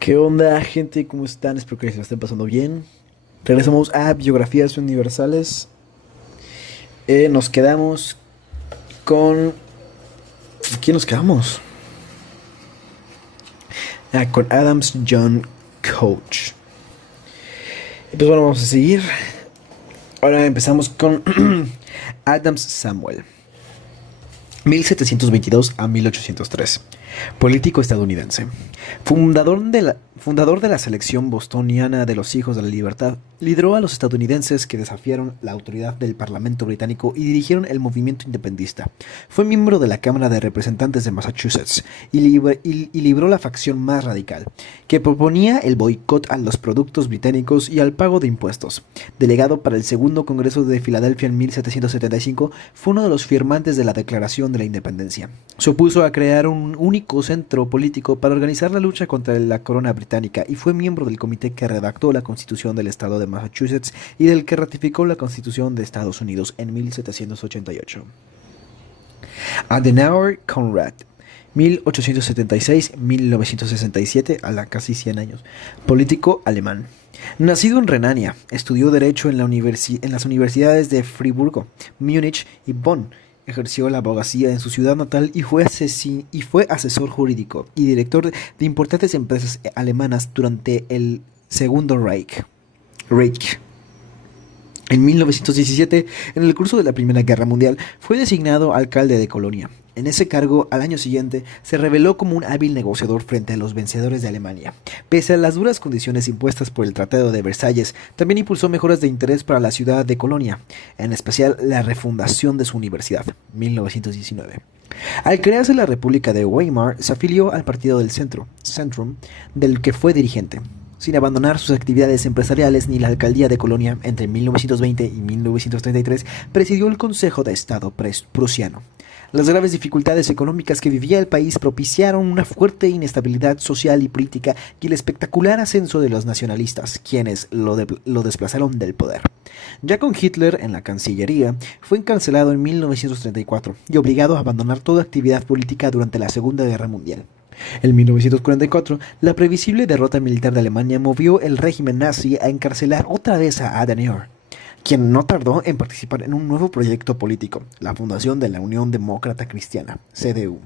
¿Qué onda, gente? ¿Cómo están? Espero que se la estén pasando bien. Regresamos a Biografías Universales. Nos quedamos con... ¿Quién nos quedamos? Con Adams John Coach. Pues bueno, vamos a seguir. Ahora empezamos con Adams Samuel. 1722 a 1803. Político estadounidense. Fundador de la selección bostoniana de los Hijos de la Libertad, lideró a los estadounidenses que desafiaron la autoridad del Parlamento británico y dirigieron el movimiento independentista. Fue miembro de la Cámara de Representantes de Massachusetts y libró la facción más radical, que proponía el boicot a los productos británicos y al pago de impuestos. Delegado para el Segundo Congreso de Filadelfia en 1775, fue uno de los firmantes de la Declaración de la Independencia. Se opuso a crear un único centro político para organizar la lucha contra la corona británica y fue miembro del comité que redactó la Constitución del Estado de Massachusetts y del que ratificó la Constitución de Estados Unidos en 1788. Adenauer Conrad, 1876-1967, a la casi 100 años, político alemán. Nacido en Renania, estudió Derecho en las universidades de Friburgo, Múnich y Bonn. Ejerció la abogacía en su ciudad natal y fue asesor jurídico y director de importantes empresas alemanas durante el Segundo Reich. En 1917, en el curso de la Primera Guerra Mundial, fue designado alcalde de Colonia. En ese cargo, al año siguiente, se reveló como un hábil negociador frente a los vencedores de Alemania. Pese a las duras condiciones impuestas por el Tratado de Versalles, también impulsó mejoras de interés para la ciudad de Colonia, en especial la refundación de su universidad, 1919. Al crearse la República de Weimar, se afilió al Partido del Centrum, del que fue dirigente. Sin abandonar sus actividades empresariales ni la alcaldía de Colonia, entre 1920 y 1933 presidió el Consejo de Estado prusiano. Las graves dificultades económicas que vivía el país propiciaron una fuerte inestabilidad social y política y el espectacular ascenso de los nacionalistas, quienes lo desplazaron del poder. Ya con Hitler en la Cancillería, fue encarcelado en 1934 y obligado a abandonar toda actividad política durante la Segunda Guerra Mundial. En 1944, la previsible derrota militar de Alemania movió el régimen nazi a encarcelar otra vez a Adenauer, quien no tardó en participar en un nuevo proyecto político, la fundación de la Unión Demócrata Cristiana, CDU.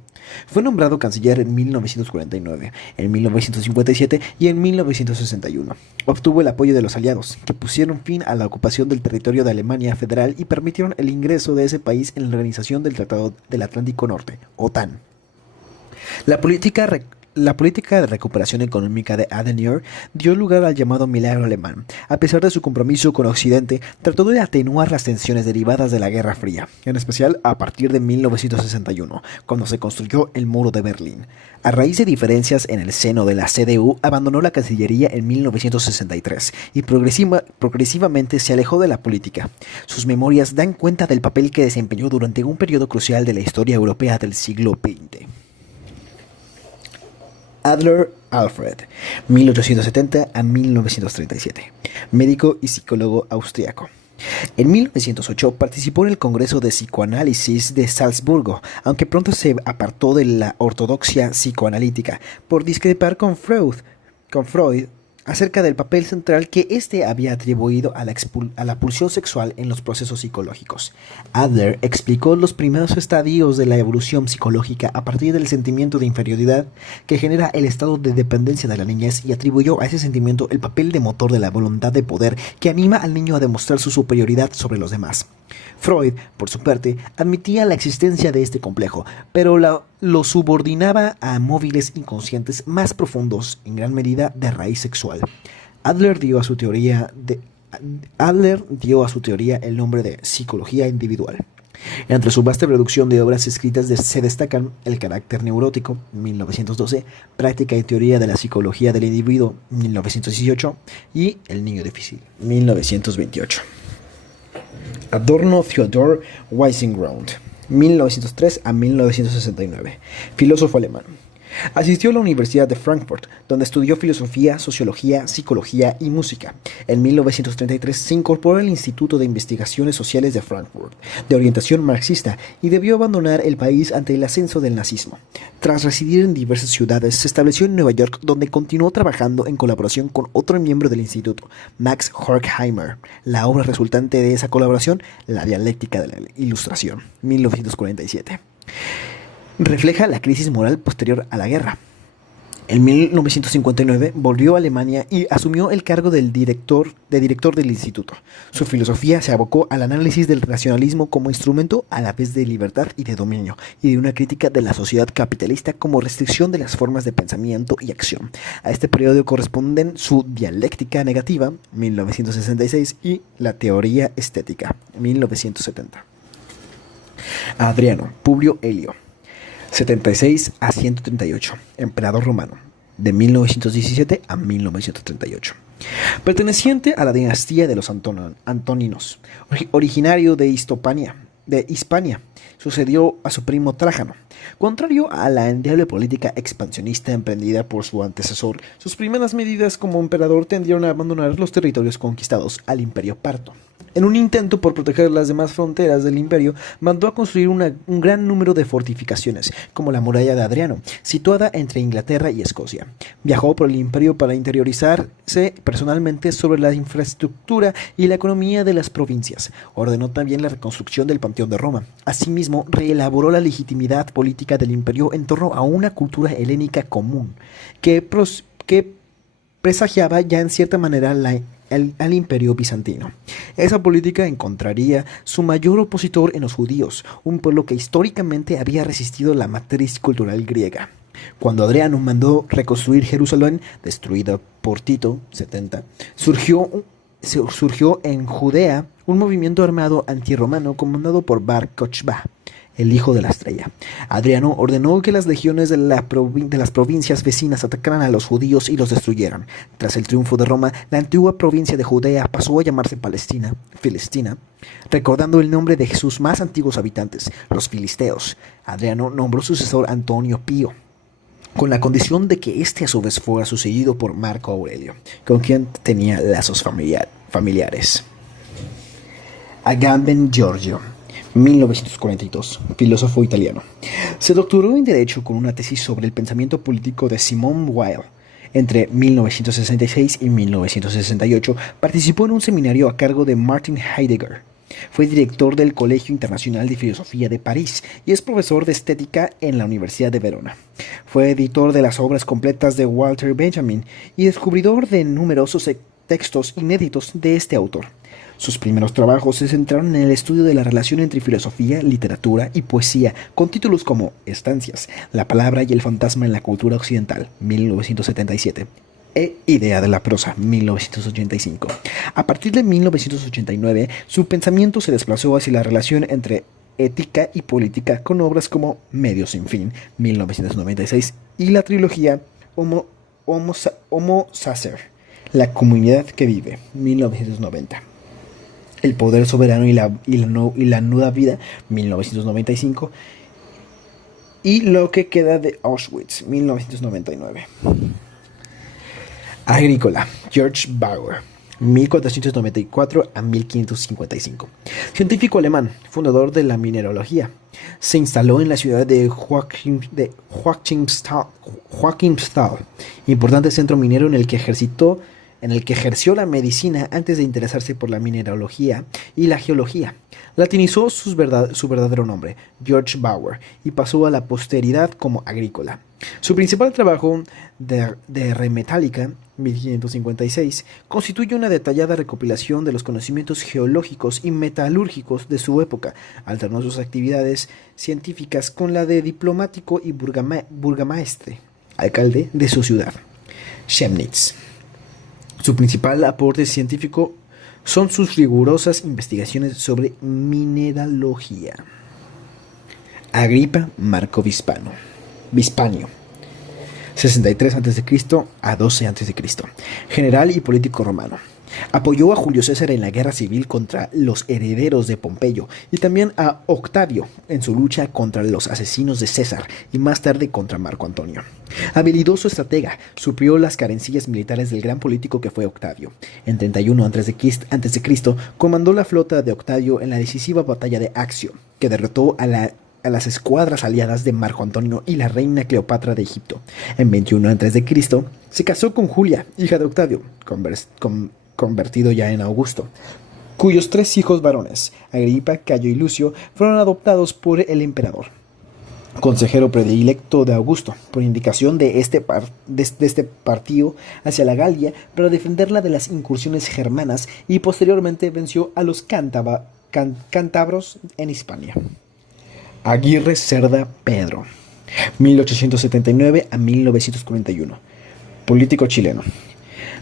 Fue nombrado canciller en 1949, en 1957 y en 1961. Obtuvo el apoyo de los aliados, que pusieron fin a la ocupación del territorio de Alemania Federal y permitieron el ingreso de ese país en la Organización del Tratado del Atlántico Norte, OTAN. La política de recuperación económica de Adenauer dio lugar al llamado milagro alemán. A pesar de su compromiso con Occidente, trató de atenuar las tensiones derivadas de la Guerra Fría, en especial a partir de 1961, cuando se construyó el Muro de Berlín. A raíz de diferencias en el seno de la CDU, abandonó la Cancillería en 1963 y progresivamente se alejó de la política. Sus memorias dan cuenta del papel que desempeñó durante un periodo crucial de la historia europea del siglo XX. Adler Alfred, 1870 a 1937, médico y psicólogo austriaco. En 1908 participó en el Congreso de Psicoanálisis de Salzburgo, aunque pronto se apartó de la ortodoxia psicoanalítica por discrepar con Freud acerca del papel central que éste había atribuido a la pulsión sexual en los procesos psicológicos. Adler explicó los primeros estadios de la evolución psicológica a partir del sentimiento de inferioridad que genera el estado de dependencia de la niñez y atribuyó a ese sentimiento el papel de motor de la voluntad de poder que anima al niño a demostrar su superioridad sobre los demás. Freud, por su parte, admitía la existencia de este complejo, pero lo subordinaba a móviles inconscientes más profundos, en gran medida de raíz sexual. Adler dio a su teoría el nombre de psicología individual. Entre su vasta producción de obras escritas se destacan El carácter neurótico, 1912, Práctica y teoría de la psicología del individuo, 1918, y El niño difícil, 1928. Adorno Theodor Weissengrund, 1903 a 1969, filósofo alemán. Asistió a la Universidad de Frankfurt, donde estudió filosofía, sociología, psicología y música. En 1933 se incorporó al Instituto de Investigaciones Sociales de Frankfurt, de orientación marxista, y debió abandonar el país ante el ascenso del nazismo. Tras residir en diversas ciudades, se estableció en Nueva York, donde continuó trabajando en colaboración con otro miembro del instituto, Max Horkheimer. La obra resultante de esa colaboración, La dialéctica de la Ilustración, 1947. Refleja la crisis moral posterior a la guerra. En 1959 volvió a Alemania y asumió el cargo de director del instituto. Su filosofía se abocó al análisis del racionalismo como instrumento a la vez de libertad y de dominio, y de una crítica de la sociedad capitalista como restricción de las formas de pensamiento y acción. A este periodo corresponden su Dialéctica Negativa, 1966, y La Teoría Estética, 1970. Adriano Publio Helio, 76 a 138, emperador romano, de 1917 a 1938. Perteneciente a la dinastía de los Antoninos, originario de Hispania, sucedió a su primo Trájano. Contrario a la endeble política expansionista emprendida por su antecesor, sus primeras medidas como emperador tendieron a abandonar los territorios conquistados al Imperio Parto. En un intento por proteger las demás fronteras del imperio, mandó a construir un gran número de fortificaciones, como la muralla de Adriano, situada entre Inglaterra y Escocia. Viajó por el imperio para interiorizarse personalmente sobre la infraestructura y la economía de las provincias. Ordenó también la reconstrucción del Panteón de Roma. Asimismo, reelaboró la legitimidad política del imperio en torno a una cultura helénica común, que presagiaba ya en cierta manera al imperio bizantino. Esa política encontraría su mayor opositor en los judíos, un pueblo que históricamente había resistido la matriz cultural griega. Cuando Adriano mandó reconstruir Jerusalén, destruida por Tito, 70, surgió en Judea un movimiento armado antirromano comandado por Bar Kokhba, el hijo de la estrella. Adriano ordenó que las legiones de las provincias vecinas atacaran a los judíos y los destruyeran. Tras el triunfo de Roma, la antigua provincia de Judea pasó a llamarse Filistina, recordando el nombre de sus más antiguos habitantes, los filisteos. Adriano nombró sucesor Antonio Pío, con la condición de que éste a su vez fuera sucedido por Marco Aurelio, con quien tenía lazos familiares. Agamben Giorgio, 1942, filósofo italiano. Se doctoró en Derecho con una tesis sobre el pensamiento político de Simone Weil. Entre 1966 y 1968 participó en un seminario a cargo de Martin Heidegger. Fue director del Colegio Internacional de Filosofía de París y es profesor de estética en la Universidad de Verona. Fue editor de las obras completas de Walter Benjamin y descubridor de numerosos textos inéditos de este autor. Sus primeros trabajos se centraron en el estudio de la relación entre filosofía, literatura y poesía, con títulos como Estancias, la palabra y el fantasma en la cultura occidental, 1977, e Idea de la prosa, 1985. A partir de 1989, su pensamiento se desplazó hacia la relación entre ética y política con obras como Medio sin fin, 1996, y la trilogía Homo Sacer, la comunidad que vive, 1990. El poder soberano y la nuda vida, 1995. Y Lo que queda de Auschwitz, 1999. Agrícola, George Bauer, 1494 a 1555. Científico alemán, fundador de la mineralogía. Se instaló en la ciudad de Joachimsthal, importante centro minero en el que ejerció la medicina antes de interesarse por la mineralogía y la geología. Latinizó su verdadero nombre, George Bauer, y pasó a la posteridad como Agrícola. Su principal trabajo, de Remetálica, 1556, constituye una detallada recopilación de los conocimientos geológicos y metalúrgicos de su época. Alternó sus actividades científicas con la de diplomático y burgamaestre, alcalde de su ciudad, Chemnitz. Su principal aporte científico son sus rigurosas investigaciones sobre mineralogía. Agripa Marco Vispanio, 63 a.C. a 12 a.C., general y político romano. Apoyó a Julio César en la guerra civil contra los herederos de Pompeyo y también a Octavio en su lucha contra los asesinos de César y más tarde contra Marco Antonio. Habilidoso estratega, suplió las carencias militares del gran político que fue Octavio. En 31 a.C., comandó la flota de Octavio en la decisiva batalla de Accio, que derrotó a las escuadras aliadas de Marco Antonio y la reina Cleopatra de Egipto. En 21 a.C., se casó con Julia, hija de Octavio, convertido ya en Augusto, cuyos 3 hijos varones, Agripa, Cayo y Lucio, fueron adoptados por el emperador. Consejero predilecto de Augusto, por indicación de este partido hacia la Galia para defenderla de las incursiones germanas, y posteriormente venció a los cántabros en Hispania. Aguirre Cerda Pedro, 1879 a 1941, político chileno.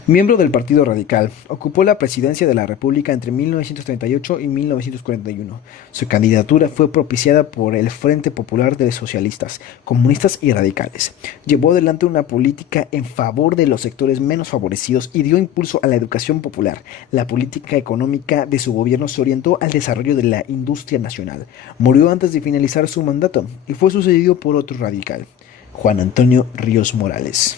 Miembro del Partido Radical, ocupó la presidencia de la República entre 1938 y 1941. Su candidatura fue propiciada por el Frente Popular de Socialistas, Comunistas y Radicales. Llevó adelante una política en favor de los sectores menos favorecidos y dio impulso a la educación popular. La política económica de su gobierno se orientó al desarrollo de la industria nacional. Murió antes de finalizar su mandato y fue sucedido por otro radical, Juan Antonio Ríos Morales.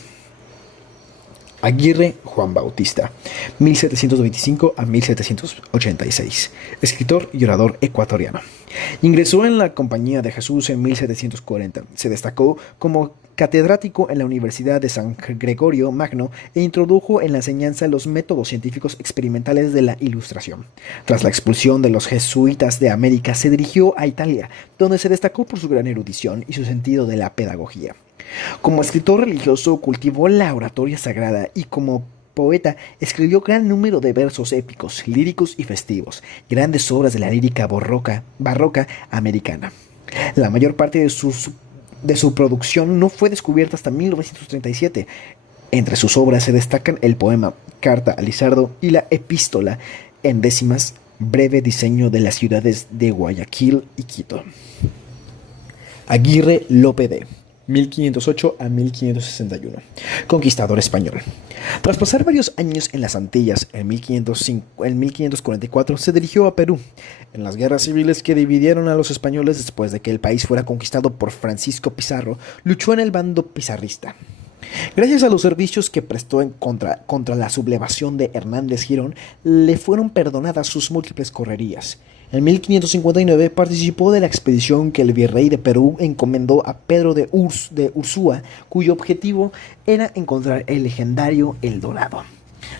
Aguirre Juan Bautista, 1725 a 1786, escritor y orador ecuatoriano. Ingresó en la Compañía de Jesús en 1740. Se destacó como catedrático en la Universidad de San Gregorio Magno e introdujo en la enseñanza los métodos científicos experimentales de la Ilustración. Tras la expulsión de los jesuitas de América, se dirigió a Italia, donde se destacó por su gran erudición y su sentido de la pedagogía. Como escritor religioso cultivó la oratoria sagrada y como poeta escribió gran número de versos épicos, líricos y festivos, grandes obras de la lírica barroca americana. La mayor parte de su producción no fue descubierta hasta 1937. Entre sus obras se destacan el poema Carta a Lizardo y la epístola en décimas, breve diseño de las ciudades de Guayaquil y Quito. Aguirre Lope de 1508 a 1561, conquistador español. Tras pasar varios años en las Antillas, en 1544 se dirigió a Perú. En las guerras civiles que dividieron a los españoles después de que el país fuera conquistado por Francisco Pizarro, luchó en el bando pizarrista. Gracias a los servicios que prestó contra la sublevación de Hernández Girón, le fueron perdonadas sus múltiples correrías. En 1559 participó de la expedición que el virrey de Perú encomendó a Pedro de Ursúa, cuyo objetivo era encontrar el legendario El Dorado.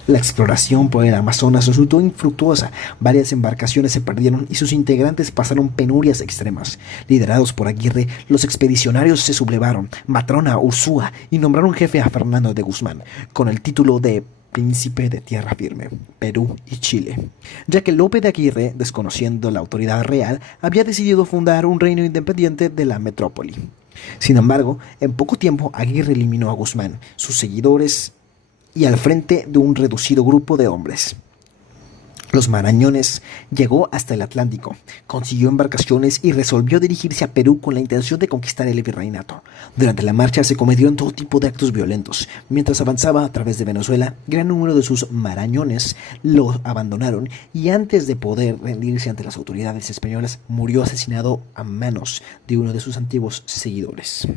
La exploración por el Amazonas resultó infructuosa, varias embarcaciones se perdieron y sus integrantes pasaron penurias extremas. Liderados por Aguirre, los expedicionarios se sublevaron, mataron a Ursúa y nombraron jefe a Fernando de Guzmán, con el título de Príncipe de Tierra Firme, Perú y Chile, ya que Lope de Aguirre, desconociendo la autoridad real, había decidido fundar un reino independiente de la metrópoli. Sin embargo, en poco tiempo Aguirre eliminó a Guzmán, sus seguidores y al frente de un reducido grupo de hombres. Los Marañones llegó hasta el Atlántico, consiguió embarcaciones y resolvió dirigirse a Perú con la intención de conquistar el virreinato. Durante la marcha se cometieron todo tipo de actos violentos. Mientras avanzaba a través de Venezuela, gran número de sus Marañones lo abandonaron y antes de poder rendirse ante las autoridades españolas, murió asesinado a manos de uno de sus antiguos seguidores.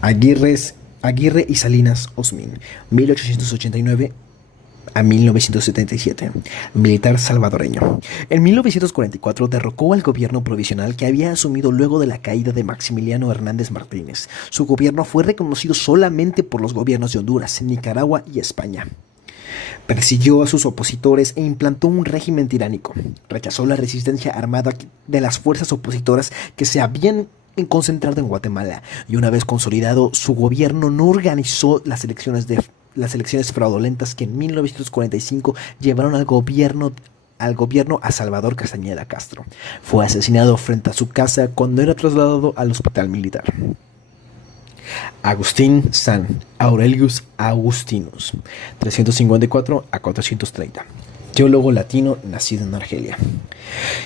Aguirre y Salinas Osmin, 1889 a 1977, militar salvadoreño. En 1944 derrocó al gobierno provisional que había asumido luego de la caída de Maximiliano Hernández Martínez. Su gobierno fue reconocido solamente por los gobiernos de Honduras, Nicaragua y España. Persiguió a sus opositores e implantó un régimen tiránico. Rechazó la resistencia armada de las fuerzas opositoras que se habían concentrado en Guatemala, y una vez consolidado su gobierno no organizó las elecciones fraudulentas que en 1945 llevaron al gobierno a Salvador Castañeda Castro. Fue asesinado frente a su casa cuando era trasladado al hospital militar. Agustín San Aurelius Augustinus, 354 a 430. Teólogo latino nacido en Argelia.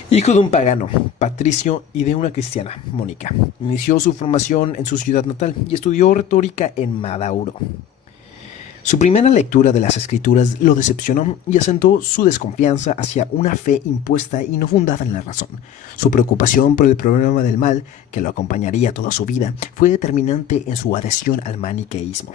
Hijo de un pagano, Patricio, y de una cristiana, Mónica. Inició su formación en su ciudad natal y estudió retórica en Madauro. Su primera lectura de las escrituras lo decepcionó y asentó su desconfianza hacia una fe impuesta y no fundada en la razón. Su preocupación por el problema del mal, que lo acompañaría toda su vida, fue determinante en su adhesión al maniqueísmo.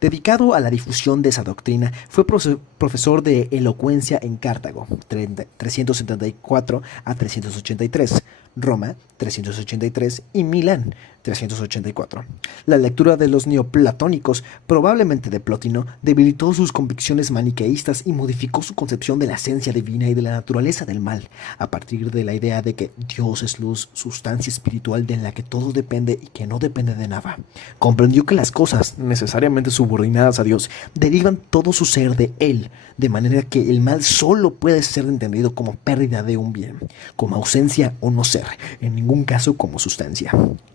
Dedicado a la difusión de esa doctrina, fue profesor de elocuencia en Cartago, 374 a 383, Roma, 383 y Milán, 384. La lectura de los neoplatónicos, probablemente de Plotino, debilitó sus convicciones maniqueístas y modificó su concepción de la esencia divina y de la naturaleza del mal, a partir de la idea de que Dios es luz, sustancia espiritual de la que todo depende y que no depende de nada. Comprendió que las cosas, necesariamente subordinadas a Dios, derivan todo su ser de Él, de manera que el mal solo puede ser entendido como pérdida de un bien, como ausencia o no ser, en ningún caso como sustancia.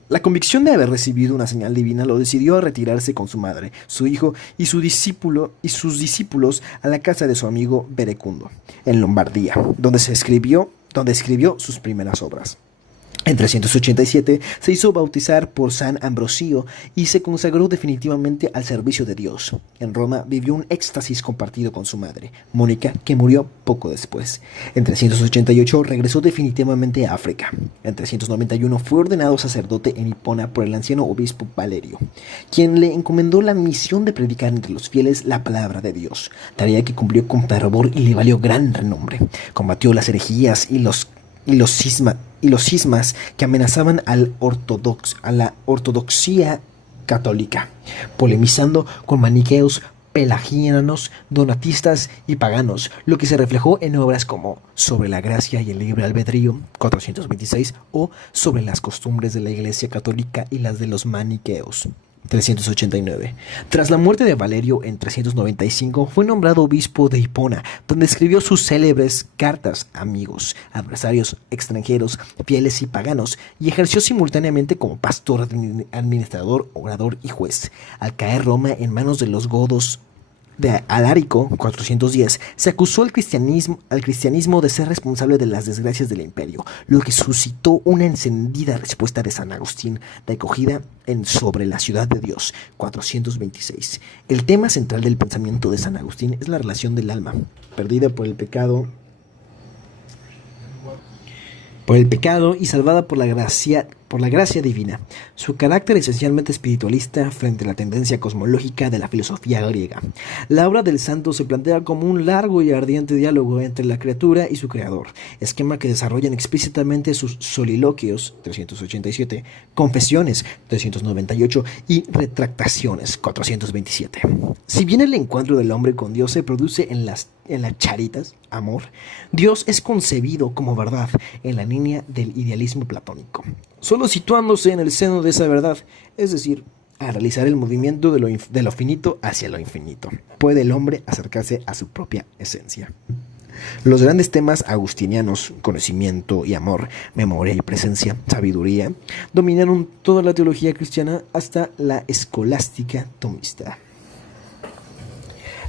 La convicción de haber recibido una señal divina lo decidió a retirarse con su madre, su hijo y sus discípulos a la casa de su amigo Verecundo, en Lombardía, donde escribió sus primeras obras. En 387 se hizo bautizar por San Ambrosio y se consagró definitivamente al servicio de Dios. En Roma vivió un éxtasis compartido con su madre, Mónica, que murió poco después. En 388 regresó definitivamente a África. En 391 fue ordenado sacerdote en Hipona por el anciano obispo Valerio, quien le encomendó la misión de predicar entre los fieles la palabra de Dios, tarea que cumplió con fervor y le valió gran renombre. Combatió las herejías y los cismas que amenazaban a la ortodoxia católica, polemizando con maniqueos, pelagianos, donatistas y paganos, lo que se reflejó en obras como Sobre la gracia y el libre albedrío, 426, o Sobre las costumbres de la Iglesia católica y las de los maniqueos, 389. Tras la muerte de Valerio en 395, fue nombrado obispo de Hipona, donde escribió sus célebres cartas a amigos, adversarios, extranjeros, fieles y paganos, y ejerció simultáneamente como pastor, administrador, orador y juez. Al caer Roma en manos de los godos de Alarico, 410, se acusó al cristianismo de ser responsable de las desgracias del imperio, lo que suscitó una encendida respuesta de San Agustín, recogida en Sobre la ciudad de Dios, 426. El tema central del pensamiento de San Agustín es la relación del alma, perdida por el pecado y salvada por la gracia divina. Su carácter esencialmente espiritualista frente a la tendencia cosmológica de la filosofía griega. La obra del santo se plantea como un largo y ardiente diálogo entre la criatura y su creador, esquema que desarrollan explícitamente sus soliloquios, 387, confesiones, 398 y retractaciones, 427. Si bien el encuentro del hombre con Dios se produce en las charitas, amor, Dios es concebido como verdad en la línea del idealismo platónico, solo situándose en el seno de esa verdad, es decir, a realizar el movimiento de lo finito hacia lo infinito. Puede el hombre acercarse a su propia esencia. Los grandes temas agustinianos, conocimiento y amor, memoria y presencia, sabiduría, dominaron toda la teología cristiana hasta la escolástica tomista.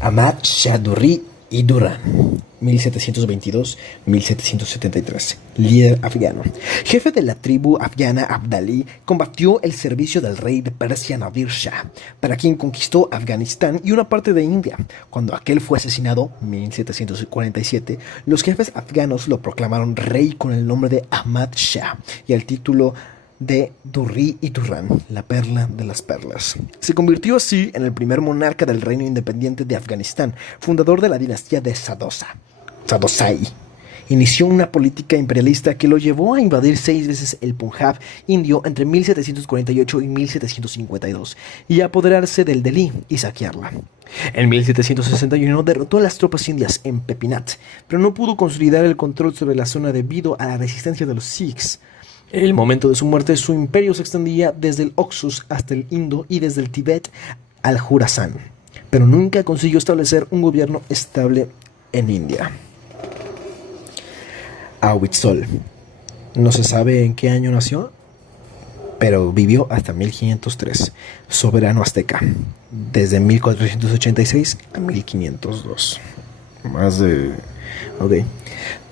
Ahmad Shah Durri y Durán, 1722-1773, líder afgano. Jefe de la tribu afgana Abdalí, combatió el servicio del rey de Persia Nadir Shah, para quien conquistó Afganistán y una parte de India. Cuando aquel fue asesinado, 1747, los jefes afganos lo proclamaron rey con el nombre de Ahmad Shah y el título de Durri y Durrán, la perla de las perlas. Se convirtió así en el primer monarca del reino independiente de Afganistán, fundador de la dinastía de Sadosai. Inició una política imperialista que lo llevó a invadir 6 veces el Punjab indio entre 1748 y 1752 y a apoderarse del Delhi y saquearla. En 1761 derrotó a las tropas indias en Pepinat, pero no pudo consolidar el control sobre la zona debido a la resistencia de los Sikhs. En el momento de su muerte, su imperio se extendía desde el Oxus hasta el Indo y desde el Tíbet al Jurasán, pero nunca consiguió establecer un gobierno estable en India. Ahuitzol. No se sabe en qué año nació, pero vivió hasta 1503. Soberano azteca, desde 1486 a 1502. Ok.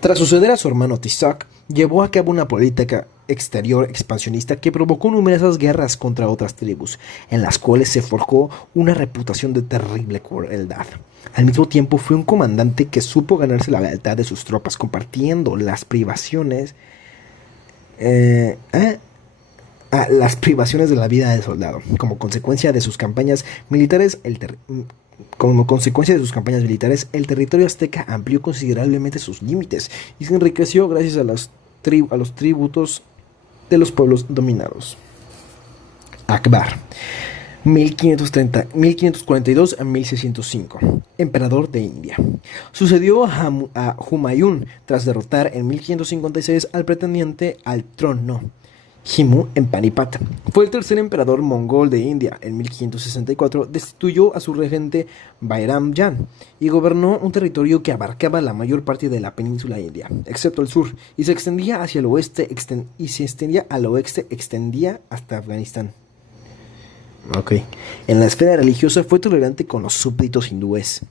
Tras suceder a su hermano Tizoc, Llevó a cabo una política exterior expansionista que provocó numerosas guerras contra otras tribus, en las cuales se forjó una reputación de terrible crueldad. Al mismo tiempo fue un comandante que supo ganarse la lealtad de sus tropas compartiendo las privaciones las privaciones de la vida del soldado. Como consecuencia de sus campañas militares, el territorio azteca amplió considerablemente sus límites y se enriqueció gracias a los tributos de los pueblos dominados. Akbar, 1542 a 1605, emperador de India. Sucedió a Humayun tras derrotar en 1556 al pretendiente al trono, Himu, en Panipat. Fue el tercer emperador mongol de India. En 1564 destituyó a su regente Bairam Jan y gobernó un territorio que abarcaba la mayor parte de la península india, excepto el sur, y se extendía hacia el oeste extendía hasta Afganistán. En la esfera religiosa fue tolerante con los súbditos hindúes,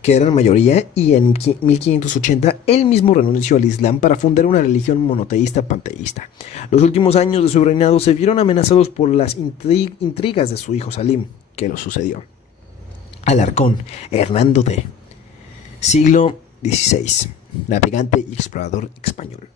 que eran mayoría, y en 1580 él mismo renunció al Islam para fundar una religión monoteísta panteísta. Los últimos años de su reinado se vieron amenazados por las intrigas de su hijo Salim, que lo sucedió. Alarcón, Hernando de siglo XVI, navegante y explorador español.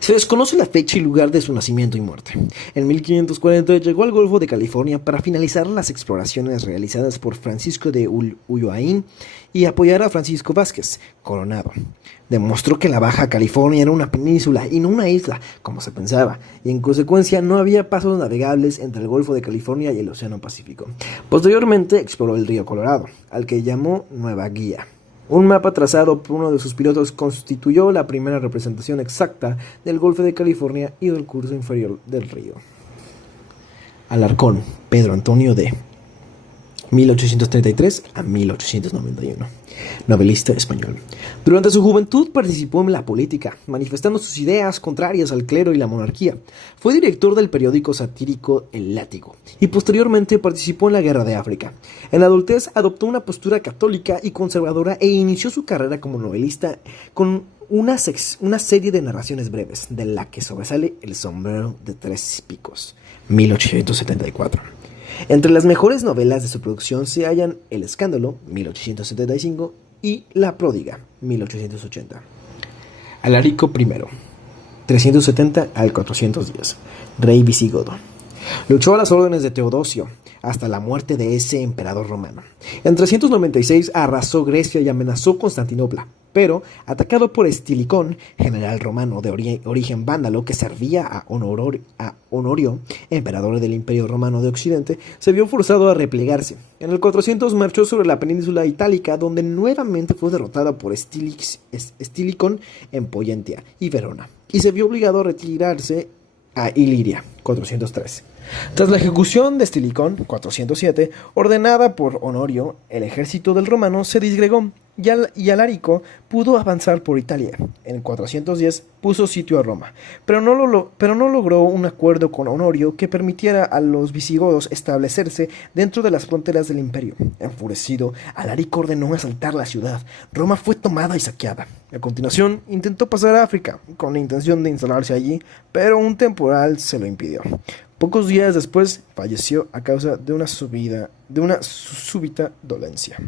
Se desconoce la fecha y lugar de su nacimiento y muerte. En 1540 llegó al Golfo de California para finalizar las exploraciones realizadas por Francisco de Ulloaín y apoyar a Francisco Vázquez Coronado. Demostró que la Baja California era una península y no una isla, como se pensaba, y en consecuencia no había pasos navegables entre el Golfo de California y el Océano Pacífico. Posteriormente exploró el río Colorado, al que llamó Nueva Guía. Un mapa trazado por uno de sus pilotos constituyó la primera representación exacta del Golfo de California y del curso inferior del río. Alarcón, Pedro Antonio de 1833 a 1891, novelista español. Durante su juventud participó en la política, manifestando sus ideas contrarias al clero y la monarquía. Fue director del periódico satírico El Látigo y posteriormente participó en la Guerra de África. En la adultez adoptó una postura católica y conservadora e inició su carrera como novelista con una serie de narraciones breves, de la que sobresale El sombrero de tres picos, 1874. Entre las mejores novelas de su producción se hallan El escándalo, 1875, y La pródiga, 1880. Alarico I, 370 al 410, rey visigodo. Luchó a las órdenes de Teodosio hasta la muerte de ese emperador romano. En 396 arrasó Grecia y amenazó Constantinopla, pero, atacado por Estilicón, general romano de origen vándalo que servía a Honorio, emperador del Imperio Romano de Occidente, se vio forzado a replegarse. En el 400 marchó sobre la península itálica, donde nuevamente fue derrotada por Estilicón en Pollentia y Verona, y se vio obligado a retirarse a Iliria, 403. Tras la ejecución de Estilicón, 407, ordenada por Honorio, el ejército del romano se disgregó y Alarico pudo avanzar por Italia. En 410 puso sitio a Roma, pero no logró un acuerdo con Honorio que permitiera a los visigodos establecerse dentro de las fronteras del imperio. Enfurecido, Alarico ordenó asaltar la ciudad. Roma fue tomada y saqueada. A continuación, intentó pasar a África con la intención de instalarse allí, pero un temporal se lo impidió. Pocos días después falleció a causa de una súbita dolencia.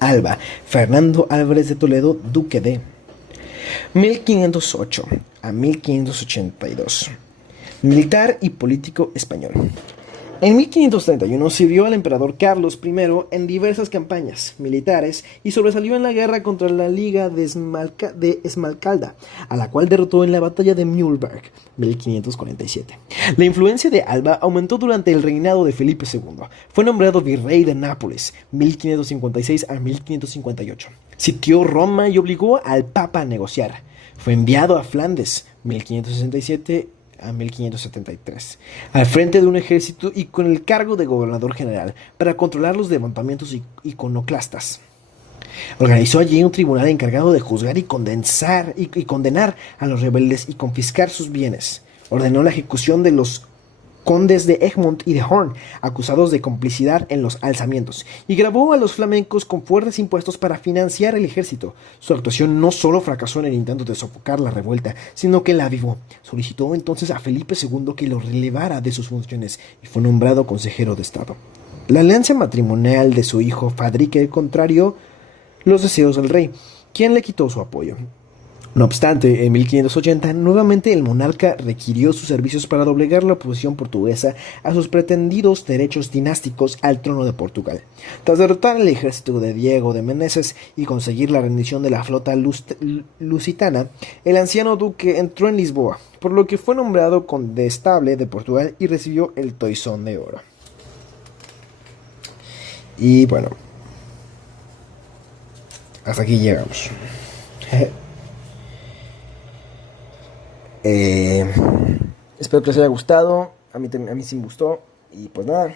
Alba, Fernando Álvarez de Toledo, duque de 1508 a 1582. Militar y político español. En 1531 sirvió al emperador Carlos I en diversas campañas militares y sobresalió en la guerra contra la Liga de Esmalcalda, a la cual derrotó en la batalla de Mühlberg, 1547. La influencia de Alba aumentó durante el reinado de Felipe II. Fue nombrado virrey de Nápoles, 1556 a 1558. Sitió Roma y obligó al Papa a negociar. Fue enviado a Flandes, 1567 a 1573, al frente de un ejército y con el cargo de gobernador general para controlar los levantamientos iconoclastas. Organizó allí un tribunal encargado de juzgar y condenar a los rebeldes y confiscar sus bienes. Ordenó la ejecución de los condes de Egmont y de Horn, acusados de complicidad en los alzamientos, y grabó a los flamencos con fuertes impuestos para financiar el ejército. Su actuación no solo fracasó en el intento de sofocar la revuelta, sino que la avivó. Solicitó entonces a Felipe II que lo relevara de sus funciones y fue nombrado consejero de Estado. La alianza matrimonial de su hijo Fadrique contrarió los deseos del rey, quien le quitó su apoyo. No obstante, en 1580, nuevamente el monarca requirió sus servicios para doblegar la oposición portuguesa a sus pretendidos derechos dinásticos al trono de Portugal. Tras derrotar al ejército de Diego de Meneses y conseguir la rendición de la flota lusitana, el anciano duque entró en Lisboa, por lo que fue nombrado condestable de Portugal y recibió el Toisón de Oro. Y bueno, hasta aquí llegamos. Espero que les haya gustado. A mí sí me gustó. Y pues nada,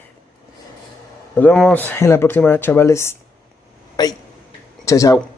nos vemos en la próxima, chavales. Bye. Chao, chao.